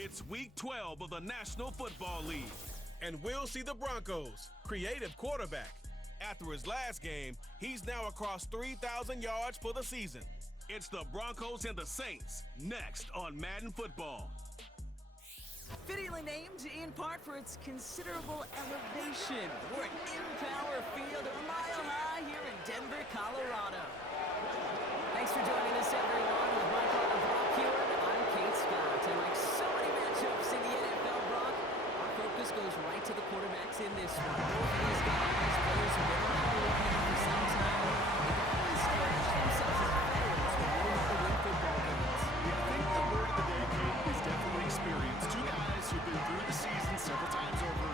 It's Week 12 of the National Football League. And we'll see the Broncos' creative quarterback. After his last game, he's now across 3,000 yards for the season. It's the Broncos and the Saints, next on Madden Football. Fittingly named in part for its considerable elevation. We're at Empower Field, a mile high here in Denver, Colorado. Thanks for joining us, everyone. With my partner, Brock Hewitt, I'm Kate Scott. And like so many matchups in the NFL, Brock, our focus goes right to the quarterbacks in this one. Both of these guys, players who have been around the league for some time, they definitely established themselves as veterans who know how to win football games. I think the word of the day, Kate, is definitely experience. Two guys who've been through the season several times over,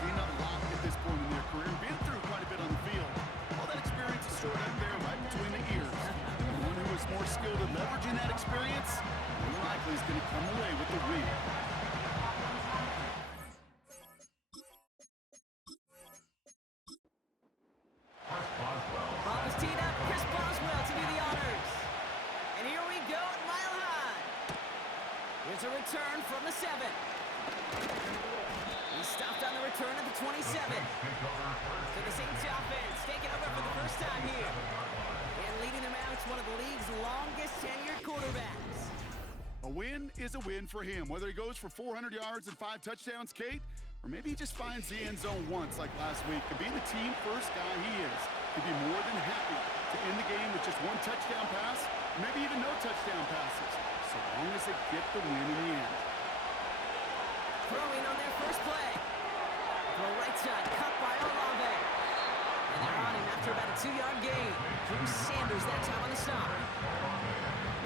seen a lot at this point in their career, been through quite a bit on the field. All that experience is stored up there right between the ears. The one who is more skilled at leveraging that experience, more likely is going to come away with the win. Ball is teed up. Chris Boswell to do the honors. And here we go at Mile High. Here's a return from the 7. He stopped on the return at the 27. So the Saints offense taking over for the first time here. And leading them out, one of the league's longest tenured quarterbacks. A win is a win for him, whether he goes for 400 yards and 5 touchdowns, Kate, or maybe he just finds the end zone once like last week. To be the team first guy he is, he'd be more than happy to end the game with just 1 touchdown pass, maybe even no touchdown passes, so long as they get the win in the end. Throwing on their first play. Throw right side, cut by Olave. And they're on him after about a 2-yard gain. Drew Sanders that time on the stop.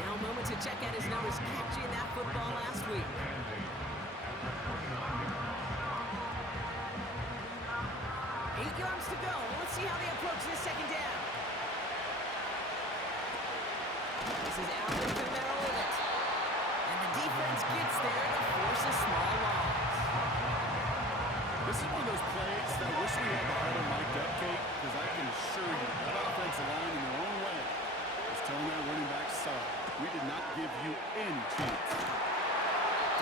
Now a moment to check out his numbers, catching that football last week. 8 yards to go. Let's see how they approach this second down. This is Alvin Kamara with it. And the defense gets there to force a small loss. This is one of those plays that I wish we had the huddle mic'd up, Kate, because I can assure you that offensive line in their own way is telling that running back, sorry, we did not give you any chance.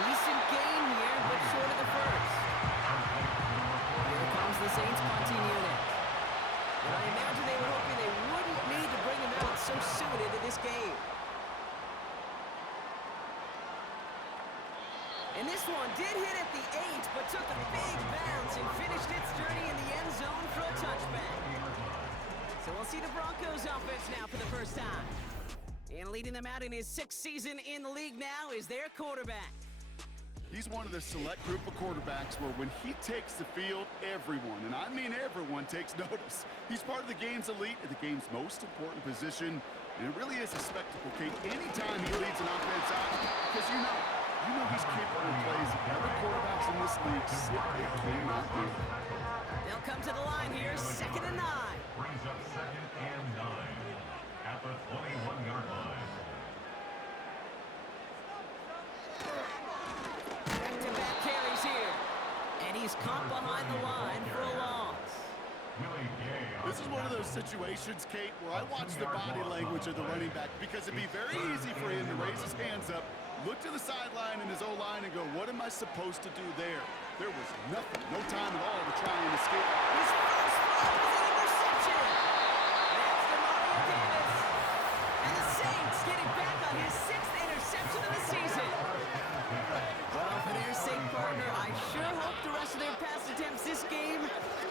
Decent gain here, but short of the first. Here comes the Saints punting unit. And I imagine they were hoping they wouldn't need to bring him out so soon into this game. And this one did hit at the 8, but took a big bounce and finished its journey in the end zone for a touchback. So we'll see the Broncos offense now for the first time. And leading them out in his 6th season in the league now is their quarterback. He's one of the select group of quarterbacks where when he takes the field, everyone, and I mean everyone, takes notice. He's part of the game's elite at the game's most important position, and it really is a spectacle, Kate, anytime he leads an offense out, because you know he's capable of plays that other quarterbacks in this league simply cannot do. They'll come to the line here, 2nd and 9. Brings up 2nd and 9 at the 21-yard line. Back-to-back carries here. And he's caught behind the line for a loss. This is one of those situations, Kate, where I watch the body language of the running back because it'd be very easy for him to raise his hands up, look to the sideline in his O-line and go, what am I supposed to do there? There was nothing, no time at all to try and escape. His first throw is an interception. That's Demario Davis. And the Saints getting back on his 6th interception of the season. Well, for their sake, partner, I sure hope the rest of their pass attempts this game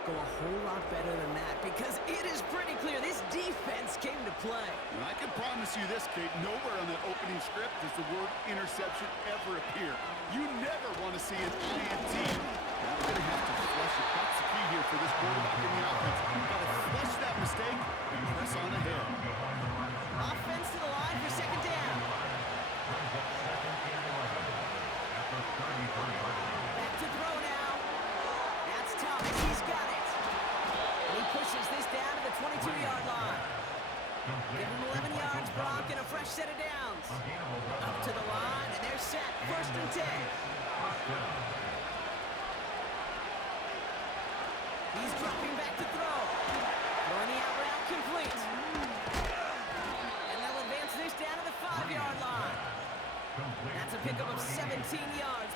go a whole lot better than that, because it is pretty clear this defense came to play. And I can promise you this, Kate, nowhere on that opening script does the word interception ever appear. You never want to see an INT. You're going to have to flush it. That's the key here for this quarterback in the offense. You've got to flush that mistake and press on ahead. Offense to the line for 2nd down. Back to throw now. That's Thomas. He's got it. And he pushes this down to the 22-yard line. Give him 11 yards, Brock, and a fresh set of downs. Up to the line, and they're set. 1st and 10. He's dropping back to throw. Throwing the out route complete. And they'll advance this down to the 5-yard line. That's a pickup of 17 yards.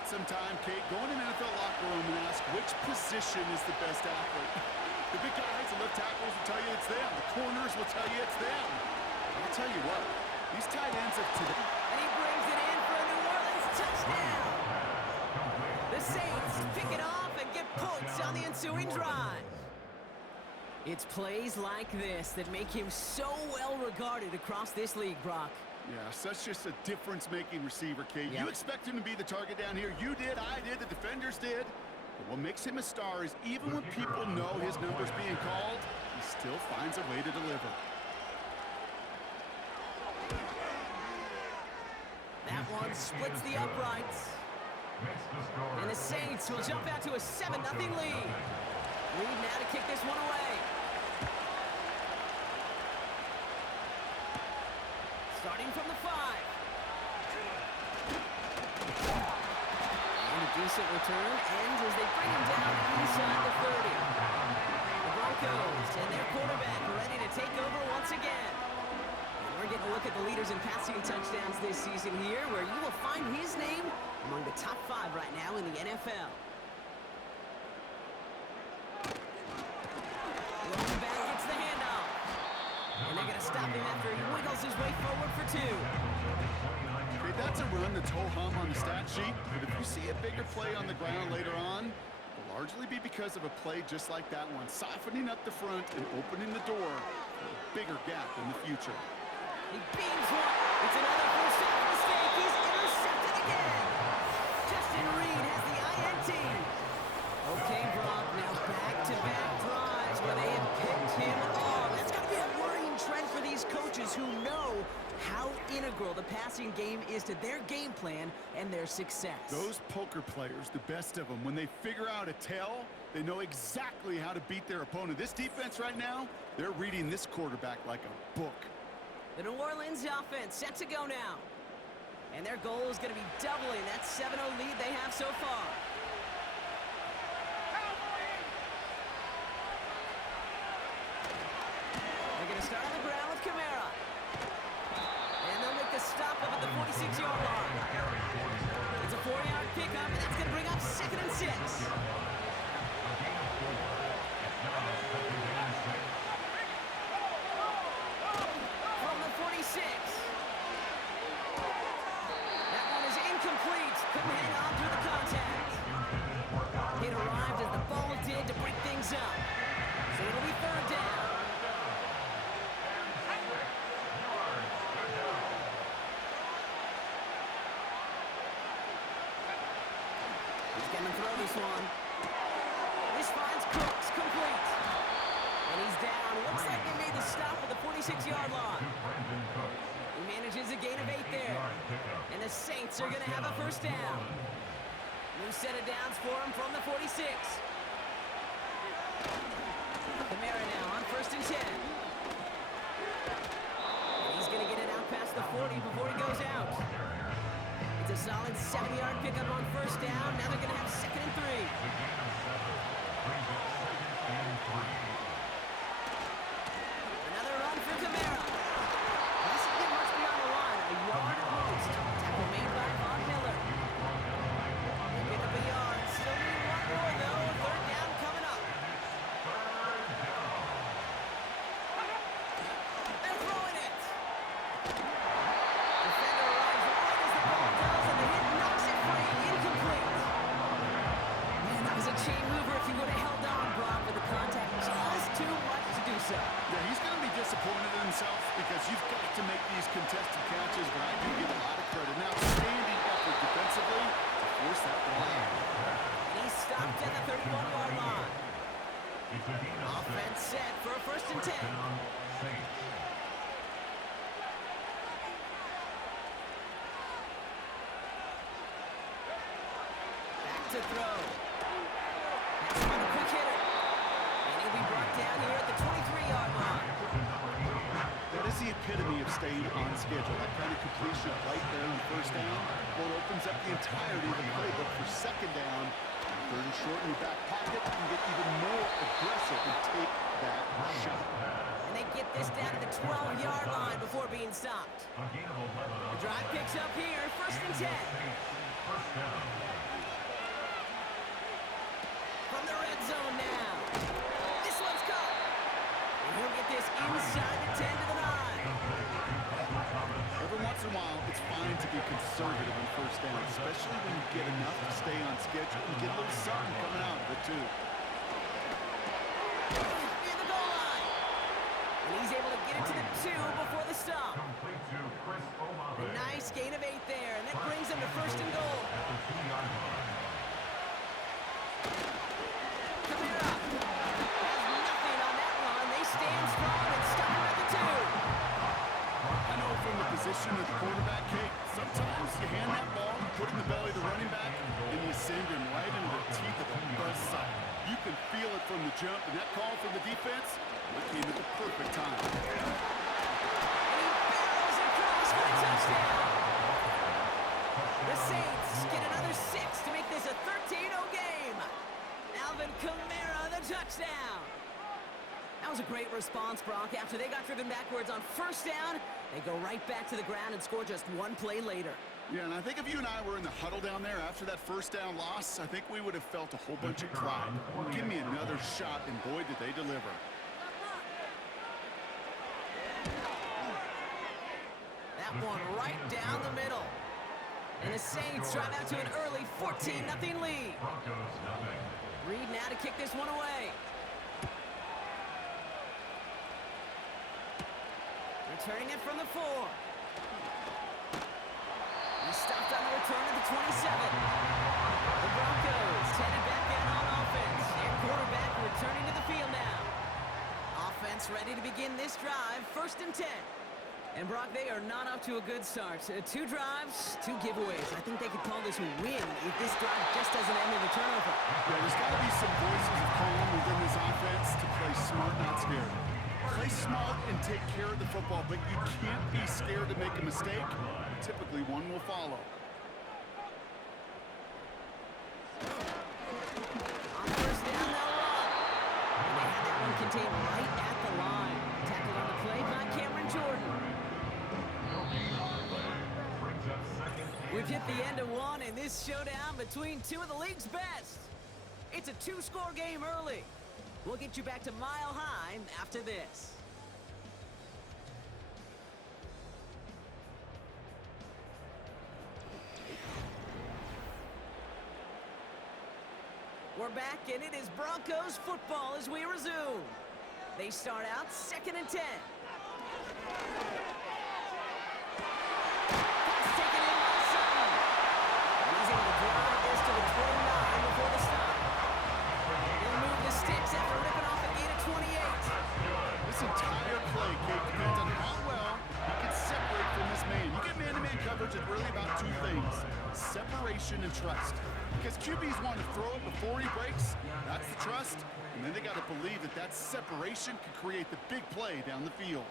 debate sometime, Kate. Go in an NFL locker room and ask which position is the best athlete. The big guys, the left tackles will tell you it's them. The corners will tell you it's them. I'll tell you what, these tight ends of today. And he brings it in for a New Orleans touchdown. The Saints pick it off and get points on the ensuing drive. It's plays like this that make him so well regarded across this league, Brock. Yeah, such just a difference-making receiver, Kate. Yeah. You expect him to be the target down here. You did, I did, the defenders did. But what makes him a star is even when people know his number's being called, he still finds a way to deliver. That one splits the uprights. And the Saints will jump out to a 7-0 lead. Reed now to kick this one away. Starting from the 5. And a decent return ends as they bring him down inside the 30. The Broncos and their quarterback ready to take over once again. And we're getting a look at the leaders in passing touchdowns this season here, where you will find his name among the top 5 right now in the NFL. Running back gets the handoff. And they're going to stop him after he wiggles his way forward for 2. Okay, that's a run that's ho-hum on the stat sheet, but if you see a bigger play on the ground later on, it'll largely be because of a play just like that one, softening up the front and opening the door for a bigger gap in the future. He beams one. It's another first down mistake. He's intercepted again. Justin Reed has the INT. Okay, Brock, now back-to-back drives where they have picked him off. That's got to be a worrying trend for these coaches who know how integral the passing game is to their game plan and their success. Those poker players, the best of them, when they figure out a tell, they know exactly how to beat their opponent. This defense right now, they're reading this quarterback like a book. The New Orleans offense set to go now. And their goal is going to be doubling that 7-0 lead they have so far. They're going to start on the ground with Kamara. And they'll make the stop up at the 46-yard line. It's a 4-yard pickup, and that's going to bring up 2nd and 6. From the 46. That one is incomplete. Couldn't hang on through the contact. It arrived as the ball did to break things up. So it'll be 3rd down. He's going to throw this one. This finds Cooks complete. And he's down. Looks like they made the stop at the 46-yard line. He manages a gain of 8 there. And the Saints are going to have a first down. New set of downs for him from the 46. Kamara now on 1st and 10. And he's going to get it out past the 40 before he goes out. It's a solid 7-yard pickup on 1st down. Now they're going to have 2nd and 3. Another run for Kamara. Doesn't get much beyond the line. A yard at most. Tackle made by Von Miller. They pick up a yard. Still need one more, though. 3rd down coming up. They're throwing it. Defender arrives right as the ball does, and the hit knocks it free. Incomplete. Man, that was a chain mover if he would have held on, Brock, but the contact just too much to do so. Yeah, he's going to be disappointed in himself because you've got to make these contested catches, but I do give a lot of credit. An outstanding effort defensively to force that ball out. And he's stopped at the 31-yard line. Offense set for a 1st and 10. Back to throw. That's on a quick hitter. And he'll be brought down here at the 23-yard line. That is the epitome of staying on schedule. That kind of completion right there on 1st down. Well, it opens up the entirety of the playbook for 2nd down. 3rd and short in your back pocket. You can get even more aggressive and take that shot. And they get this down to the 12-yard line before being stopped. The drive picks up here, 1st and 10. First down. From the red zone now. This one's caught. And he'll get this inside the 10 to the 9. Every once in a while, it's fine to be conservative on first down, especially when you get enough to stay on schedule and get a little something coming out of it, too. Near the goal line. And he's able to get it to the 2 before the stop. Complete to Chris Olave. A nice gain of 8 there, and that brings him to first and goal. At the 2-yard line. Kamara has nothing on that run. They stand strong and stop him at the 2. I know from the position of the quarterback, Kate, sometimes you hand that ball, you put it in the belly of the running back, and you send him right into the teeth of the buzzsaw. You can feel it from the jump, and that call from the defense, it came at the perfect time. And he barrels across for a touchdown. The Saints get another 6 to make this a 13-0 game. Alvin Kamara, the touchdown. That was a great response, Brock. After they got driven backwards on first down, they go right back to the ground and score just one play later. Yeah, and I think if you and I were in the huddle down there after that first down loss, I think we would have felt a whole bunch of pride. Give me another shot, and boy, did they deliver. That one right down the middle. And the Saints drive out to an early 14-0 lead. Broncos nothing. Reed now to kick this one away. Returning it from the 4. He stopped on the return at the 27. The Broncos headed back in on offense. Their quarterback returning to the field now. Offense ready to begin this drive, 1st and 10. And Brock, they are not off to a good start. 2 drives, 2 giveaways. I think they could call this a win if this drive just doesn't end in a turnover. Yeah, there's got to be some voices of calm within this offense to play smart, not scared. Play smart and take care of the football, but you can't be scared to make a mistake. Typically, one will follow. On first down, they'll run. And they had that one contained right at the line. Tackled on the play by Cameron Jordan. Brings up second and We've hit the end of one in this showdown between 2 of the league's best. It's a 2-score game early. We'll get you back to Mile High after this. We're back, and it is Broncos football as we resume. They start out 2nd and 10. Pass taken in by Sutton. And he's able to drive this to the 29 before the stop. He'll move the sticks after ripping off a gain of 28. This entire play, Kate, depends on how well he can separate from this man. You get man-to-man coverage, it's really about 2 things: separation and trust. Because QBs want to throw it before he breaks, that's the trust, and then they got to believe that that separation can create the big play down the field.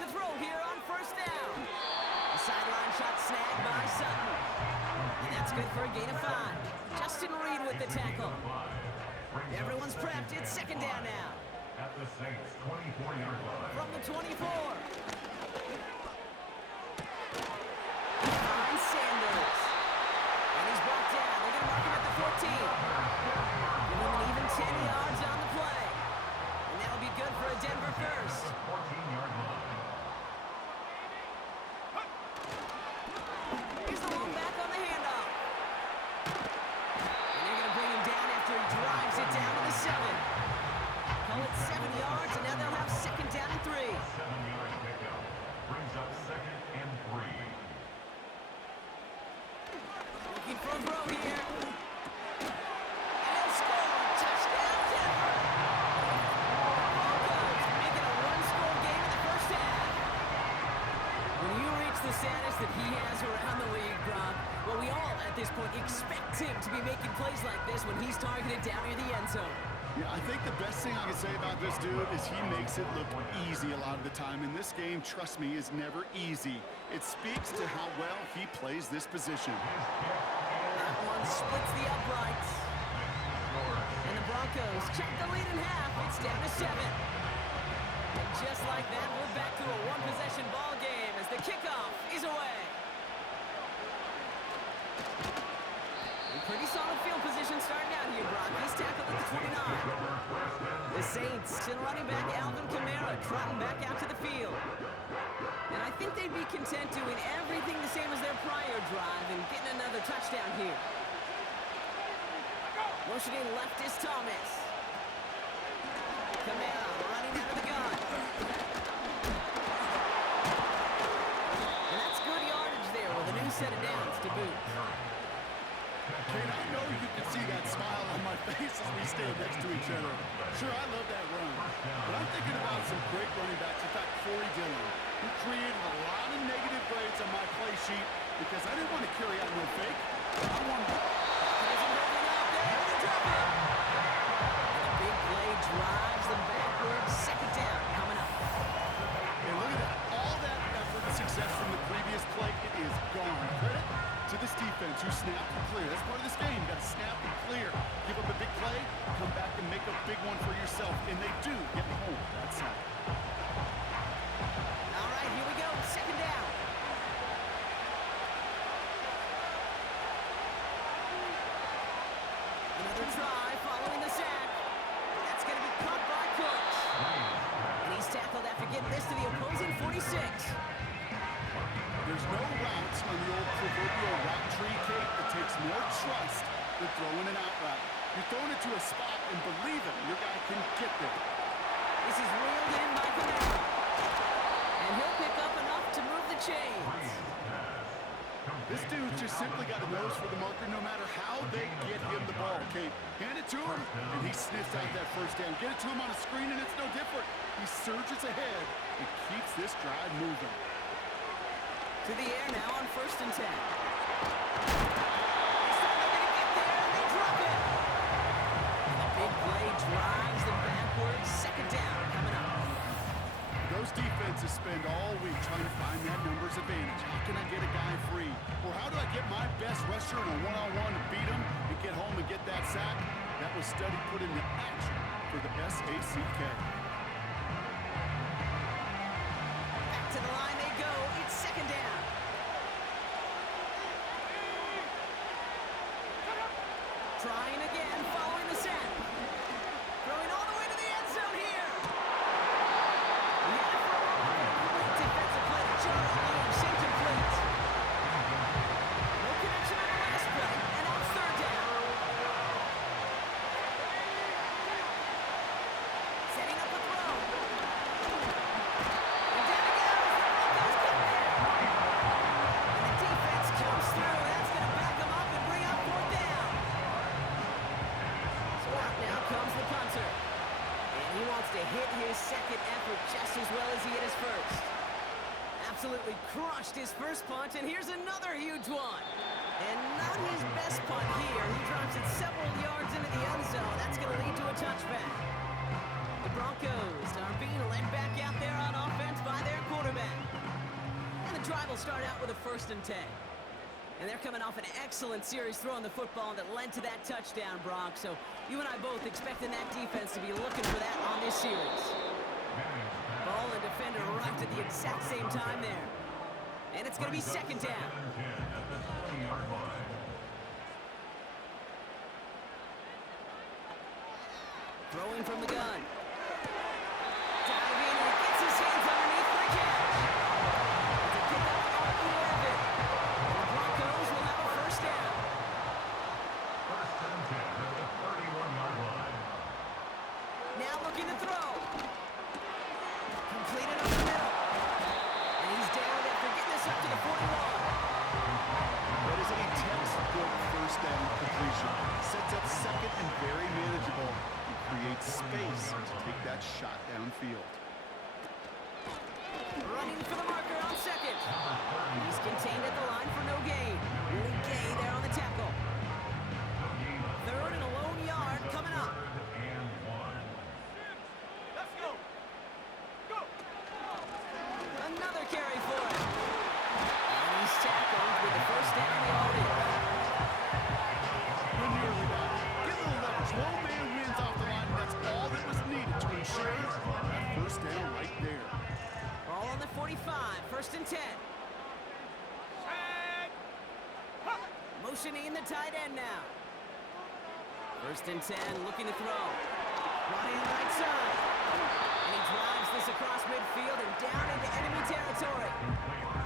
To throw here on first down. A sideline shot snagged by Sutton. And that's good for a gain of 5. Justin Reed with the tackle. Everyone's prepped. It's 2nd down now. at the Saints' 24-yard line. From the 24. Finds Sanders. And he's brought down. They're going to mark him at the 14. Give him an even 10 yards on the play. And that'll be good for a Denver first. 14-yard line. Here's the long back on the handoff. And they're going to bring him down after he drives it down to the 7. Call it 7 yards, and now they'll have 2nd down and 3. 7-yard pickup brings up 2nd and 3. Looking for a throw here. And he'll score. Touchdown, Denver. Broncos making a one-score game in the first half. When you reach the status that he has around the league, Brock, well, we all at this point expect him to be making plays like this when he's targeted down near the end zone. Yeah, I think the best thing I can say about this dude is he makes it look easy a lot of the time. And this game, trust me, is never easy. It speaks to how well he plays this position. That one splits the uprights. And the Broncos check the lead in half. It's down to 7. And just like that, we're back to a one-possession ball game as the kickoff is away. starting out here, Brock. He's tackled at the 29. The Saints and running back Alvin Kamara trotting back out to the field. And I think they'd be content doing everything the same as their prior drive and getting another touchdown here. Motioning left is Thomas. Kamara running out of the gun. And that's good yardage there with a new set of downs to boot. Kane, I know you can see that smile on my face as we stand next to each other. Sure, I love that run. But I'm thinking about some great running backs. In fact, Corey Dillon, who created a lot of negative grades on my play sheet because I didn't want to carry out no fake. I wanted to... Big play drives them backwards. Second down coming up. And look at that. All that effort and success from the previous play, it is gone. Credit to this defense who snapped and clear. That's part of this game. You got to snap and clear. Give up a big play, come back and make a big one for yourself. And they do get home that sack. All right, here we go. Second down. Another try following the sack. That's going to be caught by Cooks. And he's tackled after getting this to the opposing 46. There's no routes on the old proverbial route tree, Kate. It takes more trust than throwing an out route. You're throwing it to a spot and believe it, your guy can get there. This is reeled in by Kamara. And he'll pick up enough to move the chains. This dude's just simply got a nose for the marker no matter how they get him the ball, Kate. Hand it to him, and he sniffs out that first down. Get it to him on a screen, and it's no different. He surges ahead and keeps this drive moving. To the air now on 1st and 10. They're going to get there, and they drop it. And the big play drives them backwards. Second down coming up. Those defenses spend all week trying to find that numbers advantage. How can I get a guy free? Or how do I get my best rusher in a one-on-one to beat him and get home and get that sack? That was study put into action for the SACK. Back to the line they go. It's second down. Trying again, following the sack. Throwing all the way to the end zone here. Great defensive play to John Williams, incomplete. No connection on the last play, and on third down. Setting up a throw. And down it goes. The Broncos get there. And the defense comes through. That's going to back them up and bring up fourth down. So out now comes the punter. And he wants to hit his second effort just as well as he hit his first. Absolutely crushed his first punt, and here's another huge one. And not his best punt here. He drops it several yards into the end zone. That's going to lead to a touchback. The Broncos are being led back out there on offense by their quarterback. And the drive will start out with a 1st and 10. And they're coming off an excellent series throwing the football that led to that touchdown, Brock. So you and I both expecting that defense to be looking for that on this series. Ball and defender arrived at the exact same time there. And it's going to be second down. Throwing from the gun. Diving and gets his hands underneath for the catch. It's a pickup on 11. And the Broncos will have a first down. First and 10 at the 31-yard line. Now looking to throw. Completed up the middle. And he's down after getting this up to the 41. That is a textbook first down completion. Sets up second and very manageable. And creates space to take that shot downfield. Running for the marker on second. He's contained at the line for no gain. Willie Gay there on the tackle. Third and a lone yard coming up. And 1. Let's go. Go. Another carry for him. And he's tackled with the first down yardage. Good nearly back. Get a little leverage. No man wins off the line. That's all that was needed to ensure that first down right there. Ball on the 45. 1st and 10. Motioning the tight end now. First and 10, looking to throw. Brought in right side. And he drives this across midfield and down into enemy territory.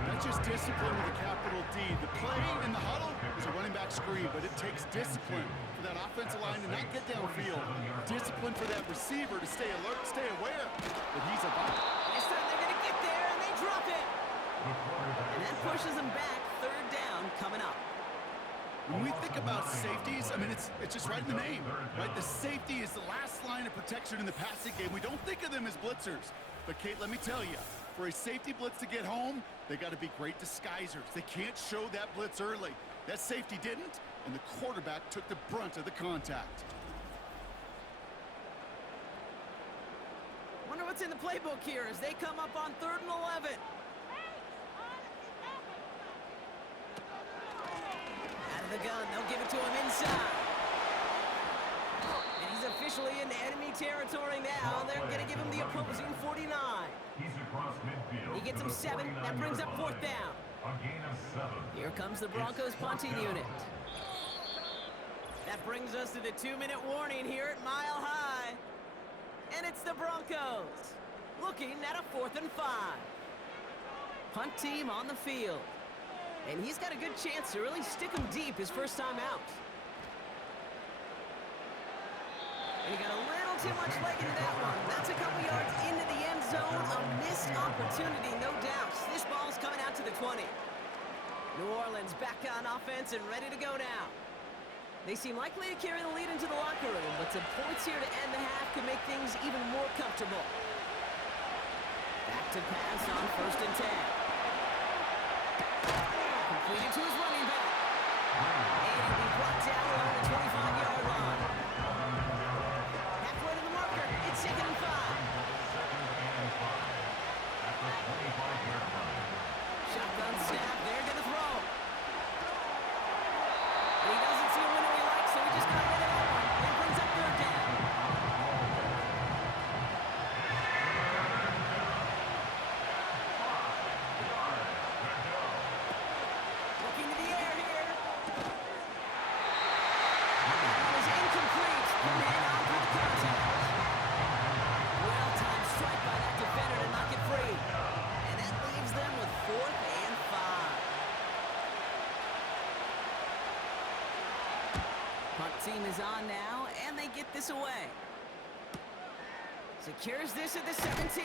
That's just discipline with a capital D. The play in the huddle is a running back screen, but it takes discipline for that offensive line to not get downfield. Discipline for that receiver to stay alert, stay aware that he's about. This time they're going to get there, and they drop it. And that pushes them back. Third down coming up. When we think about safeties, I mean, it's just right in the name, right? The safety is the last line of protection in the passing game. We don't think of them as blitzers. But, Kate, let me tell you, for a safety blitz to get home, they got to be great disguisers. They can't show that blitz early. That safety didn't, and the quarterback took the brunt of the contact. Wonder what's in the playbook here as they come up on 3rd and 11. Out of the gun, they'll give it to him inside. And he's officially into enemy territory now. They're going to give him the opposing 49. He's across midfield. He gets him 7. That brings up 4th down. A gain of 7. Here comes the Broncos punting unit. That brings us to the 2-minute warning here at Mile High. And it's the Broncos looking at a 4th and 5. Punt team on the field. And he's got a good chance to really stick him deep his first time out. And he got a little too much leg into that one. That's a couple yards into the end zone. A missed opportunity, no doubt. This ball's coming out to the 20. New Orleans back on offense and ready to go now. They seem likely to carry the lead into the locker room, but some points here to end the half could make things even more comfortable. Back to pass on 1st and 10. Completed to his running back. And he'll be brought down along the 25-yard line. Halfway to the marker. It's 2nd and 5. Shotgun snap. They're going to throw. And he doesn't see a window he likes, so he just got rid of that one. That brings up 3rd down. Looking to the air here. That is incomplete. Couldn't hang on through the contact. Well-timed strike by that defender to knock it free. And that leaves them with 4th and 5. Punt team is on now, and they get this away. Secures this at the 17.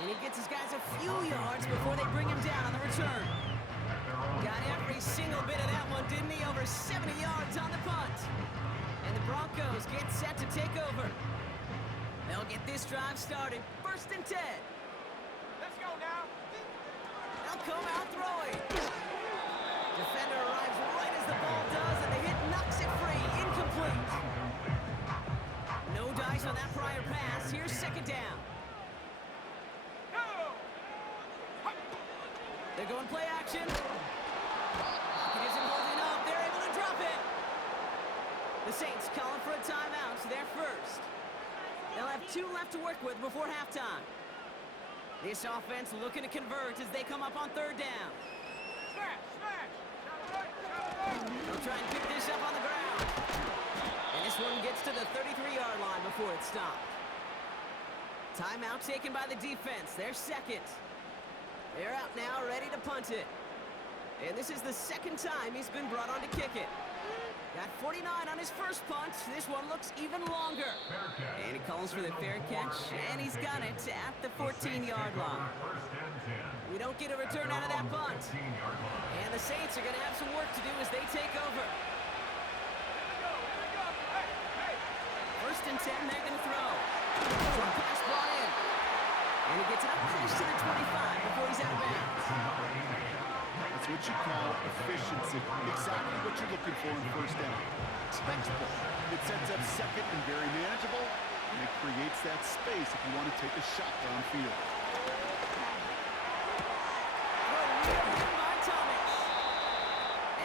And he gets his guys a few yards before they bring him down on the return. Got every single bit of that one, didn't he? Over 70 yards on the punt. And the Broncos get set to take over. They'll get this drive started. 1st and 10. Let's go now. They'll come out throwing. Defender arrives right as the ball does, and the hit knocks it free. Incomplete. No dice on that prior pass. Here's 2nd down. They're going play action. Pocket isn't holding up. They're able to drop it. The Saints calling for a timeout. They're first. They'll have 2 left to work with before halftime. This offense looking to convert as they come up on 3rd down. Smash, smash. They'll try and pick this up on the ground. And this one gets to the 33-yard line before it's stopped. Timeout taken by the defense. They're 2nd. They're out now, ready to punt it. And this is the 2nd time he's been brought on to kick it. Got 49 on his first punt. This one looks even longer. And he calls for the fair catch, and he's got it at the 14-yard line. We don't get a return out of that punt. And the Saints are going to have some work to do as they take over. 1st and 10, they're going to throw. Short pass brought in. And he gets it up close to the 25 before he's out of bounds. That's what you call efficiency. Exactly what you're looking for in 1st down. Textbook. It sets up 2nd and very manageable, and it creates that space if you want to take a shot downfield.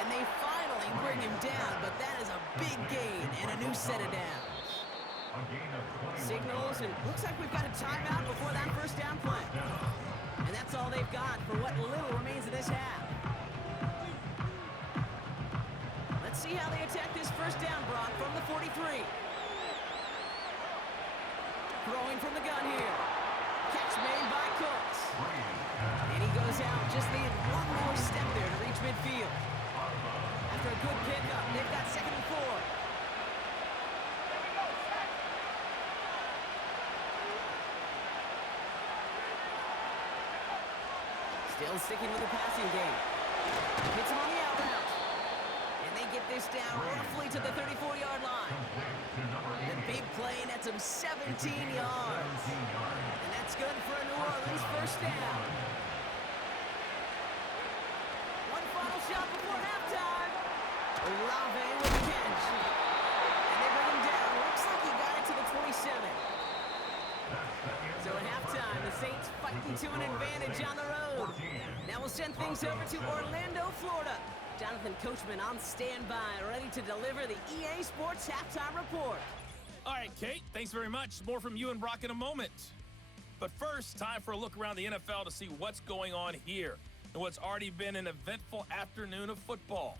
And they finally bring him down, but that is a big gain and a new set of downs. Signals, and looks like we've got a timeout before that 1st down play. And that's all they've got for what little remains of this half. Let's see how they attack this 1st first down, Brock, from the 43. Throwing from the gun here. Catch made by Cooks. And he goes out. Just needed one more step there to reach midfield. After a good pickup, they've got 2nd and 4. Still sticking with the passing game. Hits him on the out route. And they get this down roughly to the 34-yard line. The big play nets him 17 yards. And that's good for a New Orleans first down. One final shot before halftime. Olave with the catch. And they bring him down. Looks like he got it to the 27. So at halftime, the Saints fighting to an advantage on the road. Now we'll send things over to Orlando, Florida. Jonathan Coachman on standby, ready to deliver the EA Sports Halftime Report. All right, Kate, thanks very much. More from you and Brock in a moment. But first, time for a look around the NFL to see what's going on here and what's already been an eventful afternoon of football.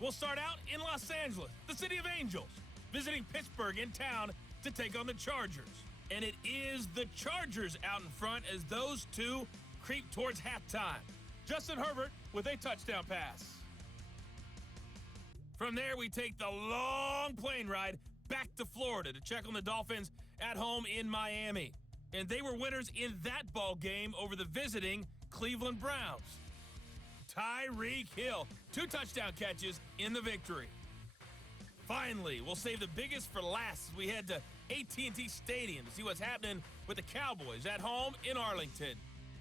We'll start out in Los Angeles, the City of Angels, visiting Pittsburgh in town to take on the Chargers. And it is the Chargers out in front as those two creep towards halftime. Justin Herbert with a touchdown pass. From there, we take the long plane ride back to Florida to check on the Dolphins at home in Miami. And they were winners in that ball game over the visiting Cleveland Browns. Tyreek Hill, 2 touchdown catches in the victory. Finally, we'll save the biggest for last as we head to AT&T Stadium to see what's happening with the Cowboys at home in Arlington.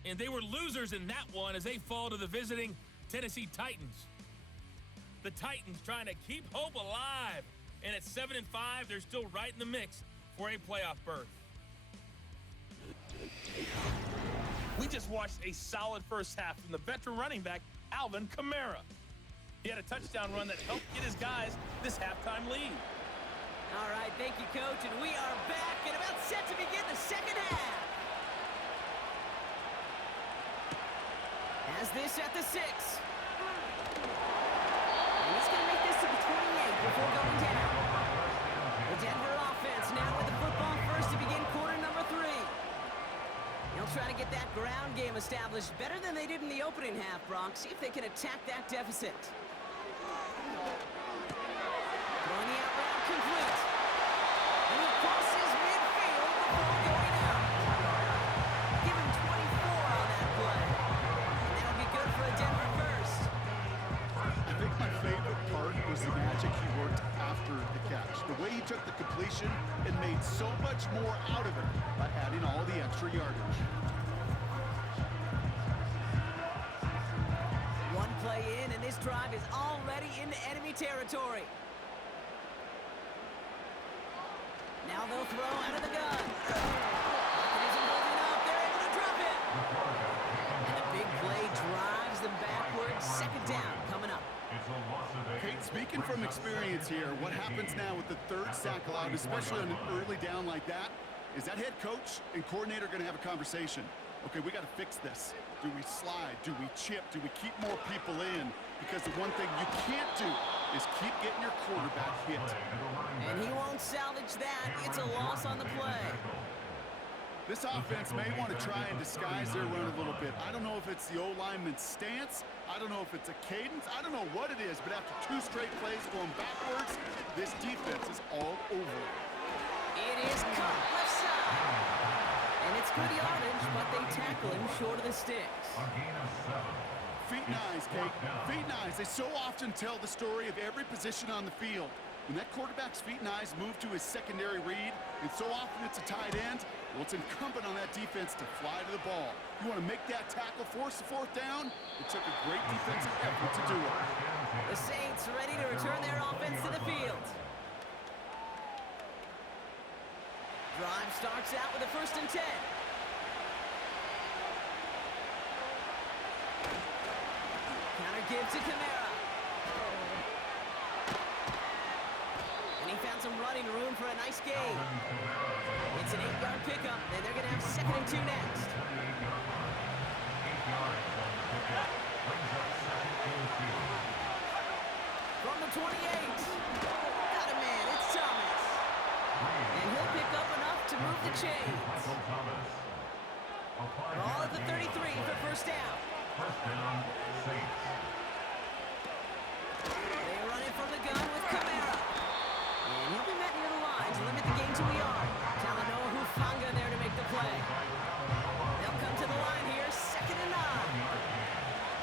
And they were losers in that one as they fall to the visiting Tennessee Titans. The Titans trying to keep hope alive. And at 7-5, they're still right in the mix for a playoff berth. We just watched a solid first half from the veteran running back, Alvin Kamara. He had a touchdown run that helped get his guys this halftime lead. All right, thank you, Coach. And we are back and about set to begin the second half. As this at the 6. And he's going to make this to the 28 before going down. The Denver offense now with the football first to begin quarter number 3. They'll try to get that ground game established better than they did in the opening half, Brock. See if they can attack that deficit. Throwing the out route complete. And he crosses midfield before going out. Give him 24 on that play. And that'll be good for a Denver first. I think my favorite part was the magic he worked after the catch. The way he took the completion and made so much more out of it by adding all the extra yardage. One play in, and this drive is already into enemy territory. Now they'll throw out of the gun. It isn't holding up. They're able to drop it. And the big play drives them backwards. Second down coming up. Kate, speaking from experience here, what happens now with the 3rd sack allowed, especially on an early down like that, is that head coach and coordinator going to have a conversation. Okay, we got to fix this. Do we slide? Do we chip? Do we keep more people in? Because the one thing you can't do is keep getting your quarterback hit. And he won't salvage that. It's a loss on the play. This offense may want to try and disguise their run a little bit. I don't know if it's the O-lineman's stance. I don't know if it's a cadence. I don't know what it is, but after 2 straight plays going backwards, this defense is all over. It is cut left side. And it's good yardage, but they tackle him short of the sticks. Feet and eyes, Kate. Feet and eyes. They so often tell the story of every position on the field. When that quarterback's feet and eyes move to his secondary read, and so often it's a tight end, well, it's incumbent on that defense to fly to the ball. You want to make that tackle, force the 4th down? It took a great defensive effort to do it. The Saints ready to return their offense to the field. Drive starts out with a 1st and 10. Counter give to Kamara. And he found some running room for a nice gain. It's an 8-yard pickup, and they're going to have 2nd and 2 next. From the 28. the chains. Michael Thomas. Ball at the 33 for first down. First down, Saints. They run it from the gun with Kamara. And he'll be met near the line to limit the gain to a yard. Talanoa Hufanga there to make the play. They'll come to the line here, 2nd and 9.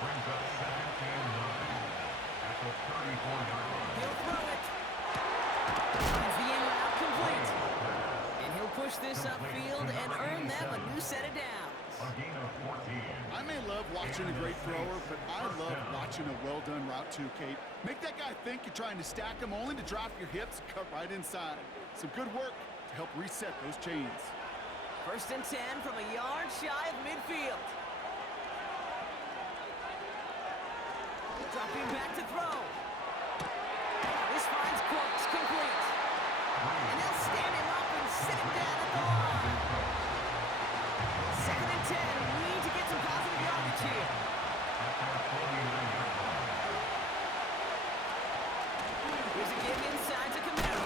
Brings up 2nd and 9 at the 34-yard line. He'll throw it. Finds the in route complete. And he'll push this upfield and earn them a new set of downs. A gain of 14. I may love watching a great thrower, but I love watching a well-done route too, Kate. Make that guy think you're trying to stack him only to drop your hips and cut right inside. Some good work to help reset those chains. 1st and 10 from a yard shy of midfield. Dropping back to throw. This finds Cooks complete. And they'll stand him up and sit him down at the line. 2nd and 10. Need to get some positive yardage here. Here's a give inside to Kamara.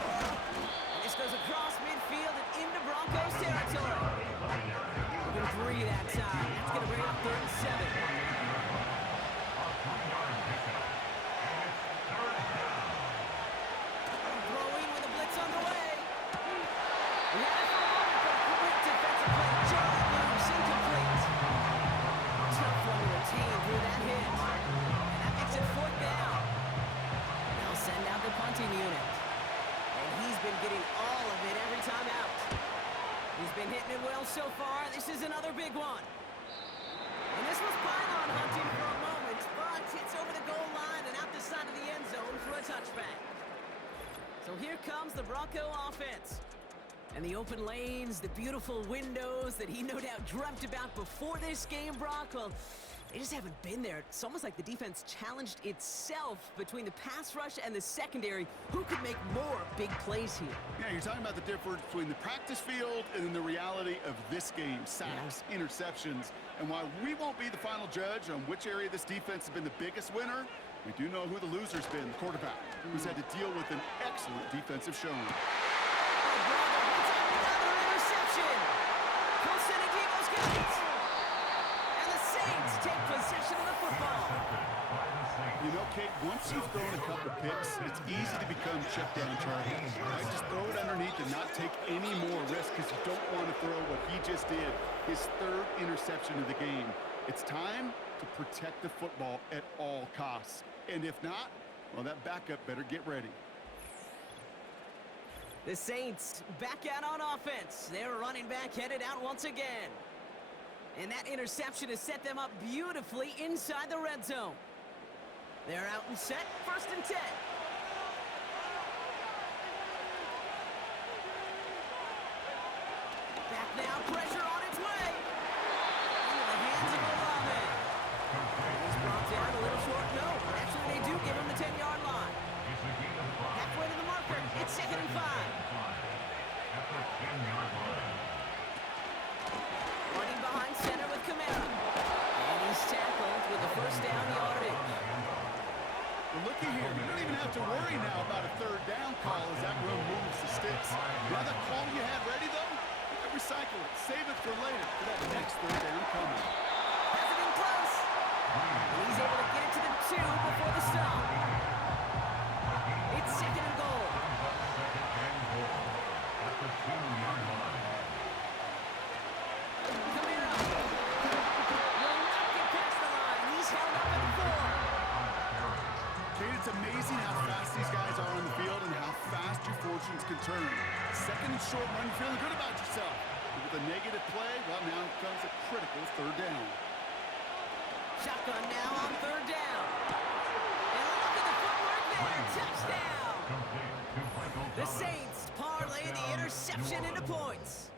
And this goes across midfield and into Broncos territory. Looking 3 that time. That's going to bring up 3rd and 7. Throwing with a blitz on the way. We had it for a moment, but a quick defensive play. Giant moves incomplete. Tough one to retain through that hit. And that makes it 4th down. They'll send out the punting unit. And he's been getting all of it every time out. He's been hitting it well so far. This is another big one. And this was pylon hunting for a moment, but it's over the goal line and out the side of the end zone for a touchback. So here comes the Bronco offense. And the open lanes, the beautiful windows that he no doubt dreamt about before this game, Brock. Well, they just haven't been there. It's almost like the defense challenged itself between the pass rush and the secondary. Who could make more big plays here? Yeah, you're talking about the difference between the practice field and then the reality of this game. Sacks, interceptions. And while we won't be the final judge on which area this defense has been the biggest winner, we do know who the loser's been, the quarterback, who's had to deal with an excellent defensive showing. Another interception. Colson and Devo's got it. And the Saints take possession of the football. You know, Kate, once you've thrown a couple picks, it's easy to become check-down targets. Right? Just throw it underneath and not take any more risk because you don't want to throw what he just did, his 3rd interception of the game. It's time to protect the football at all costs. And if not, well, that backup better get ready. The Saints back out on offense. Their running back headed out once again. And that interception has set them up beautifully inside the red zone. They're out and set, 1st and 10. Back now, pressure on its way. Into the hands of Olave. He's brought down a little short. No, actually they do give him the 10-yard line. Halfway to the marker, it's 2nd and 5. At the 10-yard line. Running behind center with Kamara. And he's tackled with the 1st down yardage. Well, looky here. You don't even have to worry now about a 3rd down call as that room moves the sticks. Now that call you had ready, though, you can recycle it. Save it for later for that next 3rd down coming. Hasn't been close. And he's able to get it to the 2 before the stop. It's 2nd and goal. At the 2-yard line. Kamara will not get past the line. He's held up at 4. Kate, it's amazing how fast these guys are on the field and how fast your fortunes can turn. 2nd and short run, you're feeling good about yourself. But with a negative play, well, now comes a critical 3rd down. Shotgun now on 3rd down. And look at the footwork there. Touchdown. The Saints parlay the interception into points.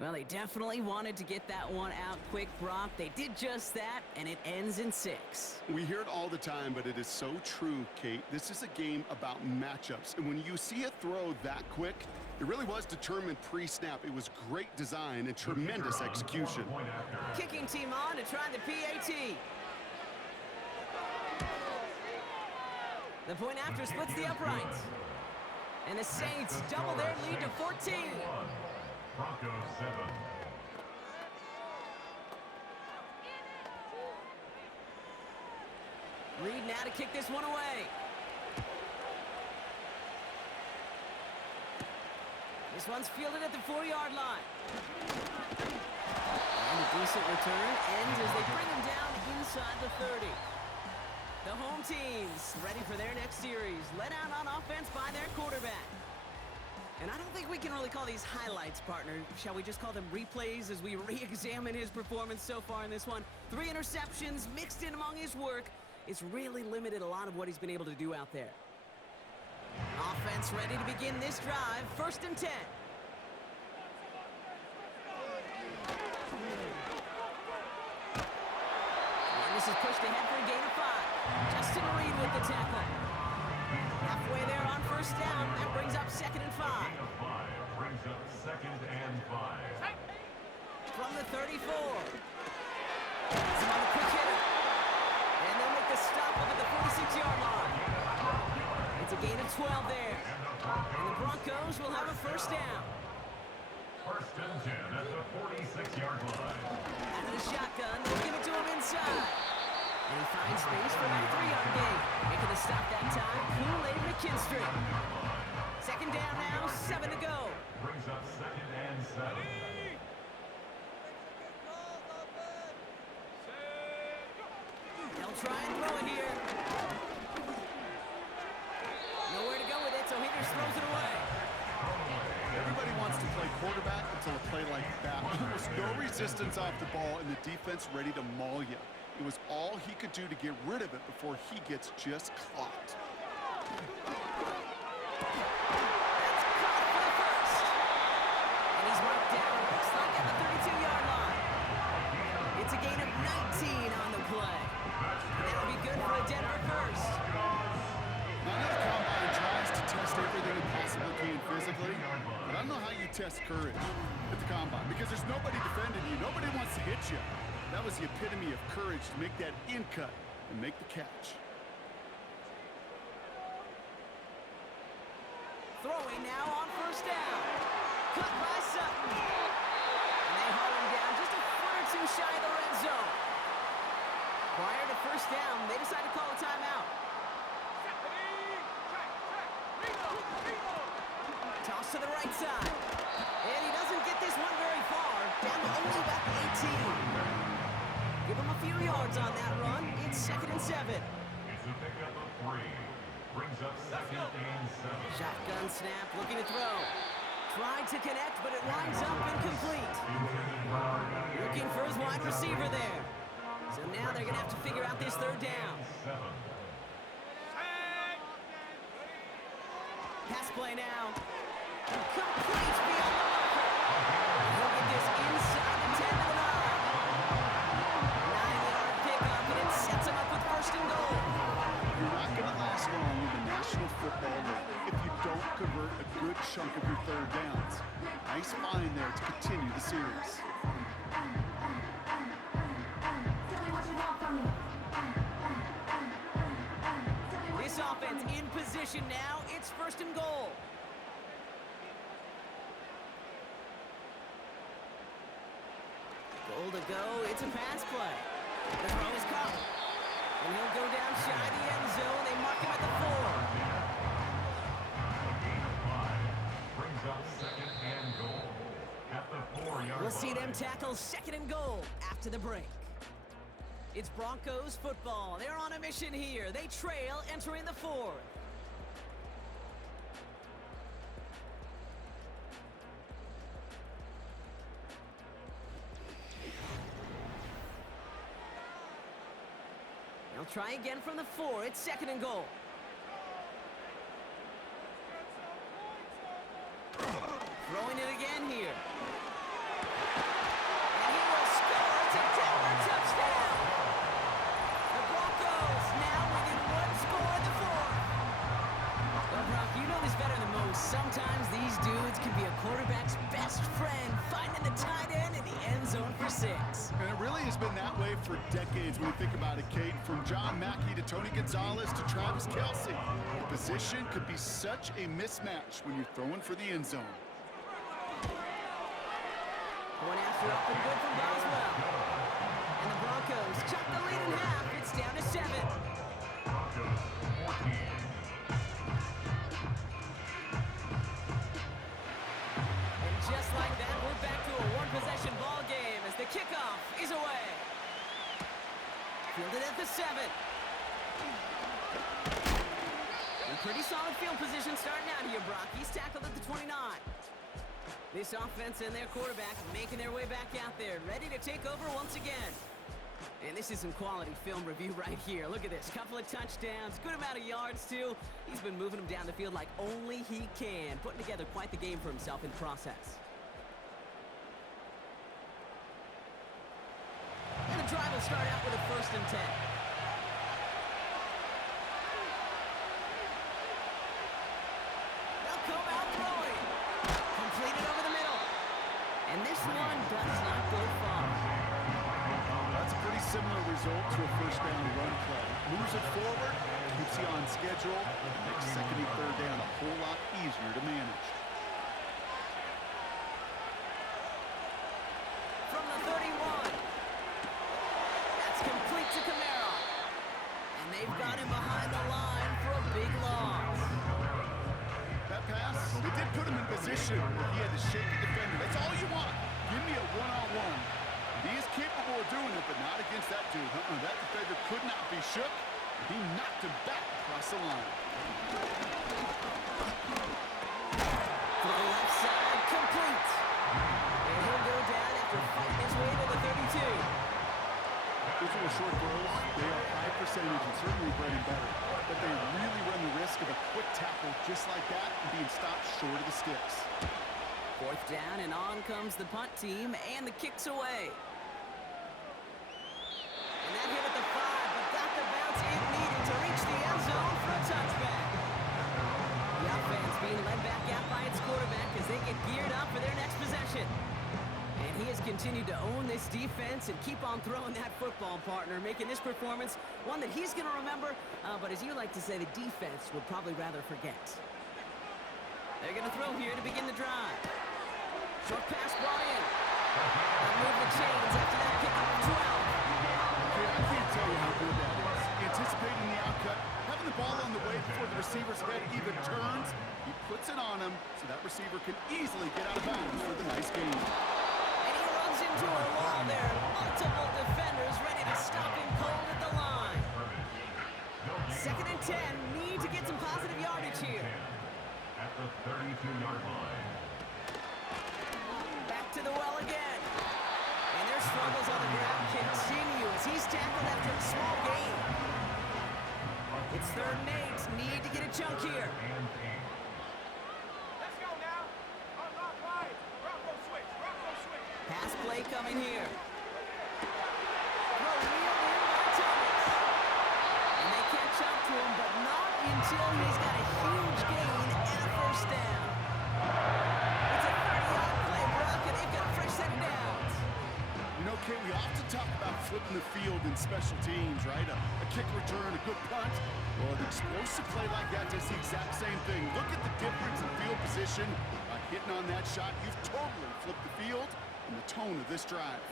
Well, they definitely wanted to get that one out quick, Brock. They did just that, and it ends in 6. We hear it all the time, but it is so true, Kate. This is a game about matchups. And when you see a throw that quick, it really was determined pre-snap. It was great design and tremendous execution. Kicking team on to try the PAT. The point after splits the uprights. And the Saints double their lead to 14. Broncos 7. Reed now to kick this one away. This one's fielded at the 4-yard line. And a decent return ends as they bring him down inside the 30. The home team's ready for their next series, led out on offense by their quarterback. And I don't think we can really call these highlights, partner. Shall we just call them replays as we re-examine his performance so far in this one? 3 interceptions mixed in among his work. It's really limited a lot of what he's been able to do out there. Offense ready to begin this drive. 1st and 10. And this is pushed ahead for a gain of 5. Justin Reed with the tackle. Halfway there on 1st down. That brings up 2nd and 5. Gain of 5 brings up 2nd and 5. From the 34. Some on the quick hitter. And they'll make the stop up at the 46-yard line. It's a gain of 12 there. And the Broncos will have a 1st down. 1st and 10 at the 46-yard line. Out of the shotgun, they'll give it to him inside. And he finds space for about a 3-yard gain. Making the stop that time, Kool-Aid McKinstry. 2nd down now, 7 to go. Brings up 2nd and 7. They'll try and throw it here. Nowhere to go with it, so Higgins throws it away. Everybody wants to play quarterback until a play like that. Almost no resistance off the ball and the defense ready to maul you. It was all he could do to get rid of it before he gets just caught. That's caught for the 1st. And he's marked down, looks like at the 32-yard line. It's a gain of 19 on the play. And that'll be good for a Denver 1st. Now, I know the combine tries to test everything it possibly can physically, but I don't know how you test courage at the combine because there's nobody defending you. Nobody wants to hit you. That was the epitome of courage to make that in cut and make the catch. Throwing now on 1st down. Cut by Sutton. And they haul him down just a foot or 2 shy of the red zone. Prior to 1st down, they decide to call a timeout. Toss to the right side. And he doesn't get this one very far. Down to only about the 18. Give him a few yards on that run. It's 2nd and 7. It's a pickup of 3. Brings up 2nd and 7. Shotgun snap, looking to throw. Tried to connect, but it winds up incomplete. Looking for his wide receiver there. So now they're going to have to figure out this 3rd down. 7. Pass play now. Complete beyond the marker. He'll get this inside the 10 to the 9. 9-yard pickup, and it sets him up with 1st and goal. You're not going to last long in the National Football League if you don't convert a good chunk of your 3rd downs. Nice find there to continue the series. This offense in position now. It's 1st and goal. Goal to go. It's a pass play. The throw is caught. And he'll go down shy of the end zone. They mark him at the 4. Brings up 2nd and goal at the 4-yard line. We'll see them tackle 2nd and goal after the break. It's Broncos football. They're on a mission here. They trail entering the 4th. They'll try again from the 4. It's 2nd and goal. Throwing it again here. And he will score. It's a Denver touchdown. The Broncos now within 1 score in the 4th. Well, Brock, you know this better than most. Sometimes these dudes can be a quarterback's best friend, finding the tight end in the end zone for 6. And it really has been that way for decades when you think about it, Kate. From John Mackey to Tony Gonzalez to Travis Kelce. The position could be such a mismatch when you're throwing for the end zone. Going after up and good from Boswell. And the Broncos chop the lead in half. It's down to 7. Broncos 14. And just like that, we're back to a one-possession ball game as the kickoff is away. Fielded at the 7. And pretty solid field position starting out here, Brock. He's tackled at the 29. This offense and their quarterback making their way back out there, ready to take over once again. And this is some quality film review right here. Look at this. Couple of touchdowns, good amount of yards, too. He's been moving them down the field like only he can, putting together quite the game for himself in the process. And the drive will start out with a 1st and 10. They'll come out throwing. Completed over the middle. And this one does not go far. That's a pretty similar result to a first down run play. Moves it forward, keeps you on schedule, makes second and third down a whole lot easier to manage. From the 31. That's complete to Camara. And they've got him behind the line for a big loss. That pass, they did put him in position where he had to shake the defender. That's all you want. Give me a one-on-one. He is capable of doing it, but not against that dude. That defender could not be shook. He knocked him back across the line. To the left side, complete. And he'll go down after fighting his way to the 32. Those little short throws, they are high percentage and certainly bread and butter. But they really run the risk of a quick tackle just like that and being stopped short of the sticks. 4th down, and on comes the punt team, and the kick's away. And that hit at the 5, but got the bounce it needed to reach the end zone for a touchback. The offense being led back out by its quarterback as they get geared up for their next possession. And he has continued to own this defense and keep on throwing that football, partner, making this performance one that he's going to remember, but as you like to say, the defense would probably rather forget. They're going to throw here to begin the drive. Short pass brought in. They'll move the chains after that pickup of 12. Okay, I can't tell you how good that is. Anticipating the outcut, having the ball on the way before the receiver's head even turns, he puts it on him so that receiver can easily get out of bounds for the nice gain. And he runs into a wall there. Multiple defenders ready to stop him cold at the line. 2nd and 10. Need to get some positive yardage here. At the 32-yard line. Back to the well again. And their struggles on the ground continue as he's tackled after a small gain. It's 3rd and 8. Need to get a chunk here. Let's go now. Unlock right. Bronco switch. Bronco switch. Pass play coming here. Throw wheeled in by Thomas. And they catch up to him, but not until he's got a huge gain and a 1st down. It's a 30-yard play, Brock, and they've got a fresh set of downs. You know, Kate, we often talk about flipping the field in special teams, right? A kick return, a good punt. Well, an explosive play like that does the exact same thing. Look at the difference in field position. By hitting on that shot, you've totally flipped the field and the tone of this drive.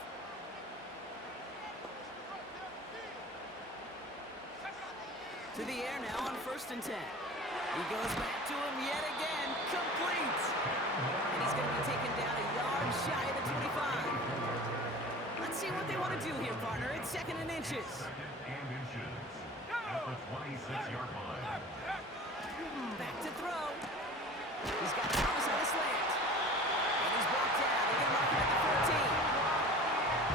To the air now on 1st and 10. He goes back to him yet again. Complete. And he's going to be taken down a yard shy of the 25. Let's see what they want to do here, partner. It's 2nd and inches. 2nd and inches. At the 26-yard line. Back to throw. He's got Thomas on the slant. And he's brought down. They're going to mark him at the 14.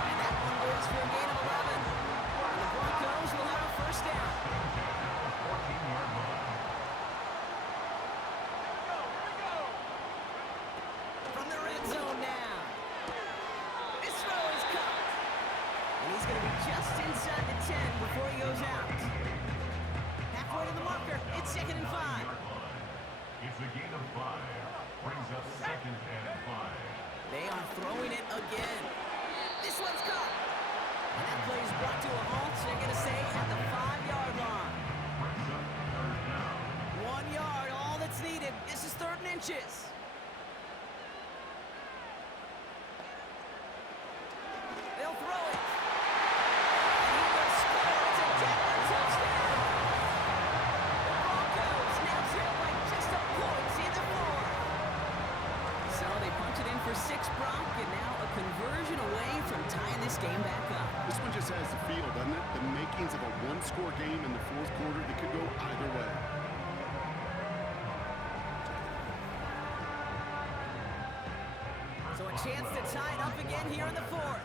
And that one goes for a gain of 11. And the Broncos will have a 1st down. 14-yard line. From the red zone now. This throw is caught. And he's going to be just inside the 10 before he goes out. Halfway to the marker. It's 2nd and 5. It's a gain of 5. Brings up 2nd and 5. They are throwing it again. This one's caught. And that play is brought to a halt. So they're going to say at the 5-yard line. Brings up 3rd down. 1 yard, all that's needed. This is 3rd and inches. conversion away from tying this game back up. This one just has the feel, doesn't it? The makings of a one-score game in the fourth quarter that could go either way. So a chance to tie it up again here in the fourth.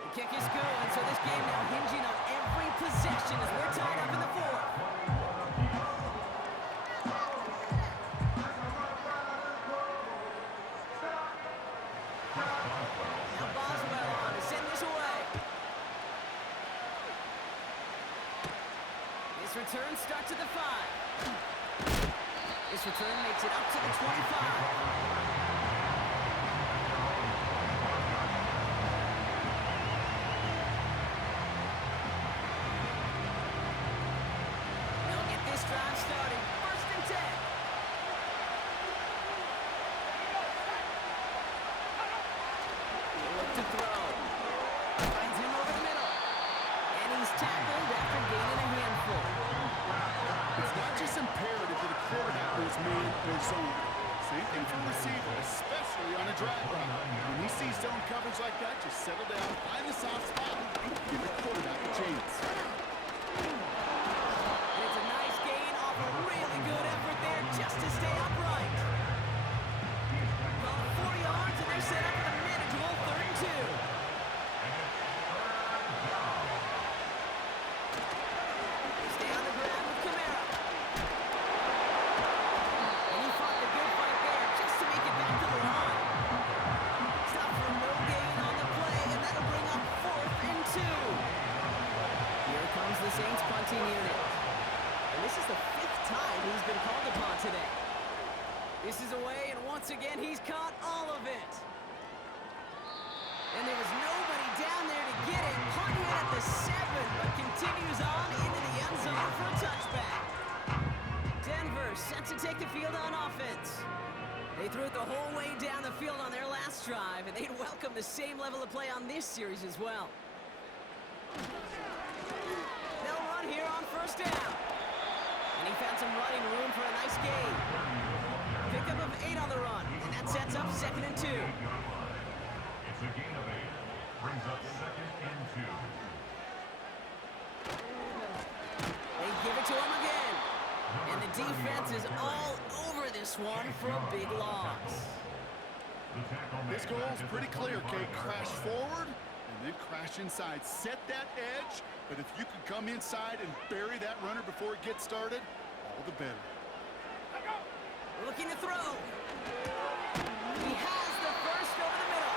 The kick is good, so this game now hinging on every possession as we're tied up in the fourth. Now Boswell on to send this away. This return starts at the 5. This return makes it up to the 25. Drive starting, 1st and 10. Look to throw. Finds him over the middle. And he's tackled after gaining a handful. It's not just imperative that a quarterback knows man or zone. Same thing for a receiver, especially on a drag route. When he sees zone coverage like that, just settle down, find the soft spot, and give the quarterback a chance. Really good effort there just to stay upright. Well, 4 yards, and they're set up with a manageable 3rd and 2. They stay on the ground with Kamara. And he fought the good fight there just to make it back to the line. Stop for no gain on the play, and that'll bring up 4th and 2. Here comes the Saints punting unit. And this is the 5th time he's been called upon today. This is away, and once again, he's caught all of it. And there was nobody down there to get it. Punt in at the 7, but continues on into the end zone for a touchback. Denver set to take the field on offense. They threw it the whole way down the field on their last drive, and they'd welcome the same level of play on this series as well. They'll run here on 1st down. And he found some running room for a nice gain. Pickup of 8 on the run, and that sets up 2nd and 2. It's a gain of 8. Brings up 2nd and 2. They give it to him again. And the defense is all over this one for a big loss. This goal is pretty clear, Kate. Crash forward and then crash inside. Set that edge, but if you can come inside and bury that runner before it gets started, all the better. Looking to throw. He has the first over the middle.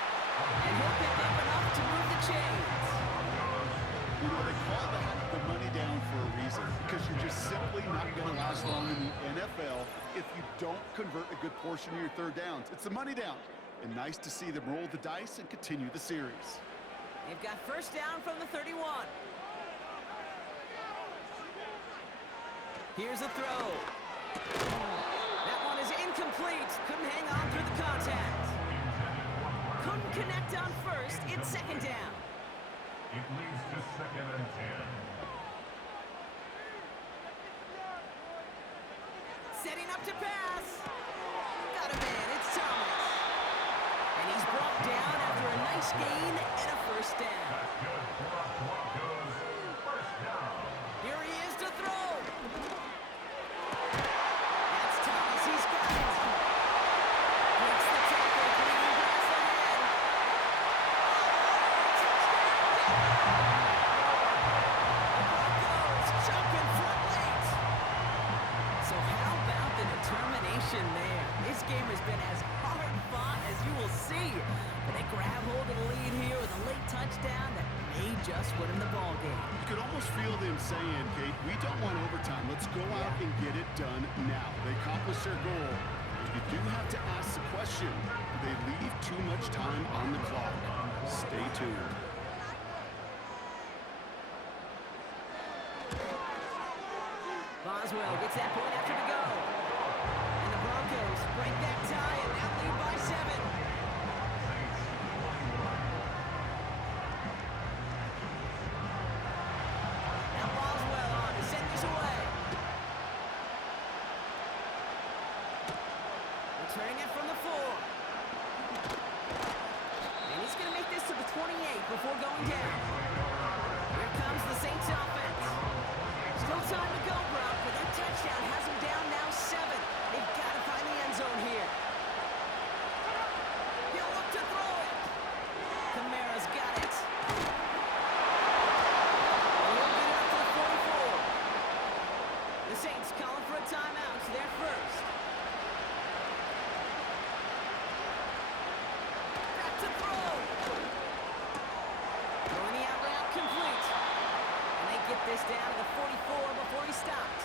And he'll pick up enough to move the chains. You know, they call that the money down for a reason, because you're just simply not going to last long in the NFL if you don't convert a good portion of your 3rd downs. It's the money down. And nice to see them roll the dice and continue the series. They've got 1st down from the 31. Here's a throw. That one is incomplete. Couldn't hang on through the contact. Couldn't connect on 1st. It's 2nd down. It leads to 2nd and 10. Setting up to pass. Got a man. It's Thomas. And he's brought down after a nice gain and a 1st down. Here he is to throw. That's Thomas. He's got it. Breaks the tackle. Clean pass ahead. Broncos jumping front late. So how about the determination there? This game has been as hard fought as you will see. But they grab hold of the lead here with a late touchdown that may just win them the ball game. You could almost feel them saying, Kate, we don't want overtime. Let's go out and get it done now. They accomplished their goal. But you do have to ask the question, do they leave too much time on the clock? Stay tuned. Boswell gets that point after to go. And the Broncos break that tie and now lead by 7. Now Boswell on to send this away. down. Here comes the Saints offense. Still time to go, Brock, but that touchdown has them down now 7. They've got to find the end zone here. He'll look to throw it. Kamara's got it. And he'll get out to the 44. The Saints calling for a timeout. It's their first. Back to throw. Throwing the out route complete. And they get this down to the 44 before he stopped.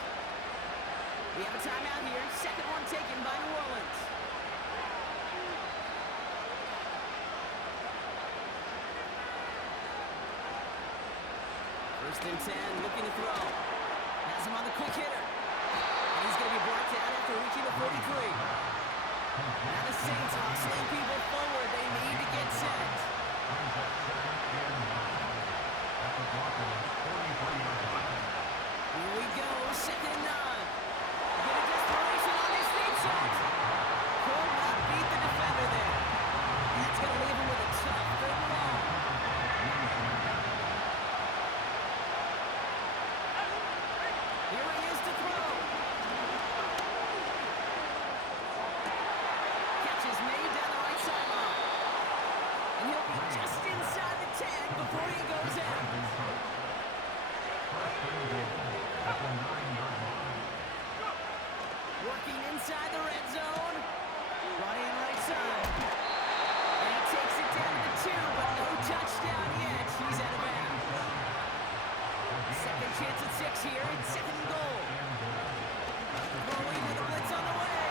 We have a timeout here. Second one taken by New Orleans. First and 10, looking to throw. Has him on the quick hitter. And he's going to be brought down after reaching the 43. Now the Saints hustling people forward. They need to get set. Here we go, second and 9. Get a desperation on this lead set. Could not beat the defender there. That's going to leave him with a tough third and long. Here he is to throw. Catch is made down the right sideline. And he'll be just inside the 10 before he goes out. Working inside the red zone. Brought in right side. And he takes it down to the 2, but no touchdown yet. He's out of bounds. Second chance at 6 here. It's second and goal. Throwing with a blitz on the way.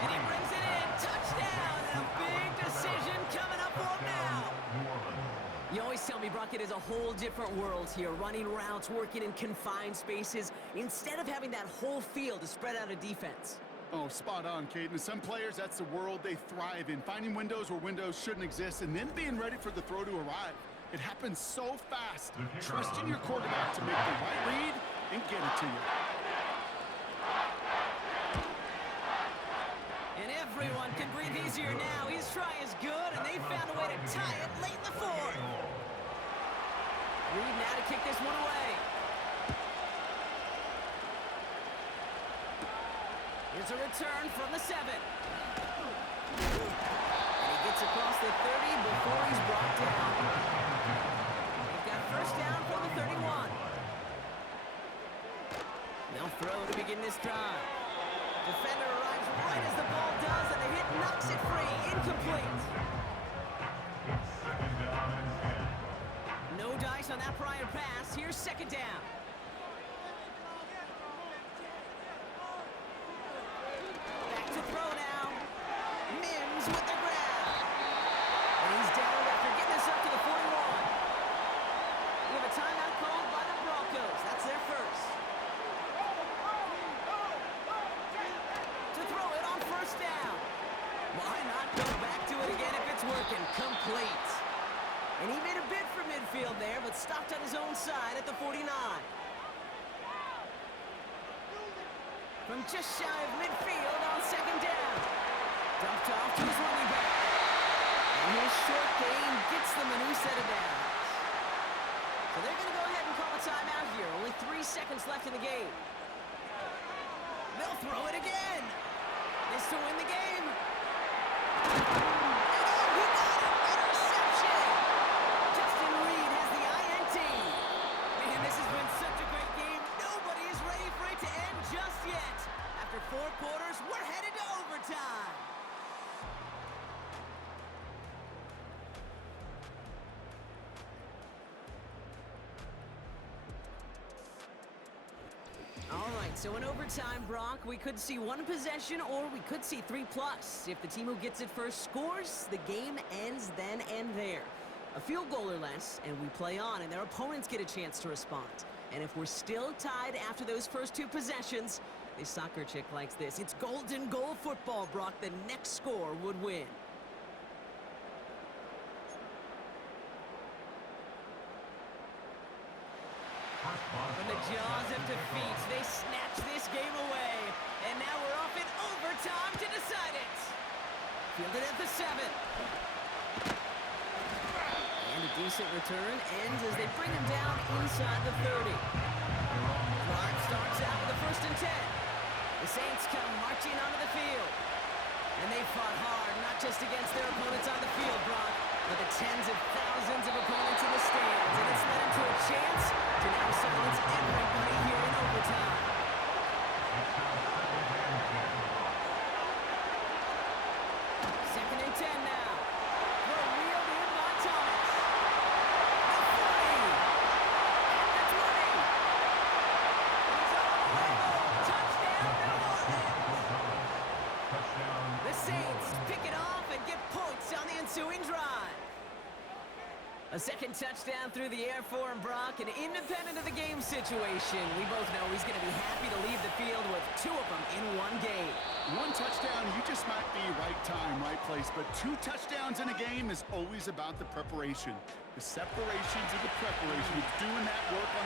And he brings it in. Touchdown. And a big decision coming up for him now. You always tell me, Brock, it is a whole different world here. Running routes, working in confined spaces, instead of having that whole field to spread out a defense. Oh, spot on, Caden. Some players, that's the world they thrive in. Finding windows where windows shouldn't exist and then being ready for the throw to arrive. It happens so fast. Trust in your quarterback to make the right read and get it to you. And everyone can breathe easier now. His try is good, and they found a way to tie it late in the 4th. Reed now to kick this one away. Here's a return from the 7. And he gets across the 30 before he's brought down. They've got first down from the 31. They'll throw to begin this drive. Defender arrives right as the ball does, and the hit knocks it free. Incomplete. No dice on that prior pass. Here's second down. Back to throw now. Mims with the grab. And he's down after getting us up to the 41. We have a timeout called by the Broncos. That's their first. To throw it on first down. Why not go back to it again if it's working? Complete. And he made a bid for midfield there, but stopped on his own side at the 49. From just shy of midfield on second down. Dumped off to his running back. And his short game gets them a new set of downs. So they're going to go ahead and call a timeout here. Only 3 seconds left in the game. They'll throw it again. This to win the game. And he got it. Interception. Justin Reed has the INT. Man, this has been such a great game. Nobody is ready for it to end just yet. After 4 quarters, we're headed to overtime. All right, so in overtime, Brock, we could see 1 possession or we could see 3+. If the team who gets it first scores, the game ends then and there. A field goal or less, and we play on, and their opponents get a chance to respond. And if we're still tied after those first 2 possessions, this soccer chick likes this. It's golden goal football, Brock. The next score would win. From the jaws of defeat, they snatch this game away. And now we're off in overtime to decide it. Fielded at the 7. And decent return ends as they bring him down inside the 30. Drive starts out with a 1st and 10. The Saints come marching onto the field. And they fought hard, not just against their opponents on the field, Brock, but the tens of thousands of opponents in the stands. And it's led them to a chance to now silence everybody here in overtime. Second and 10 now. Throw wheeled in by Thomas. The 40. And the 20. He's all the way home. Touchdown, New Orleans. The Saints pick it off and get points on the ensuing drive. A second touchdown through the air for him, Brock, and independent of the game situation, we both know he's going to be happy to leave the field with 2 of them in one game. 1 touchdown, you just might be right time, right place, but 2 touchdowns in a game is always about the preparation. The separation to the preparation. He's doing that work on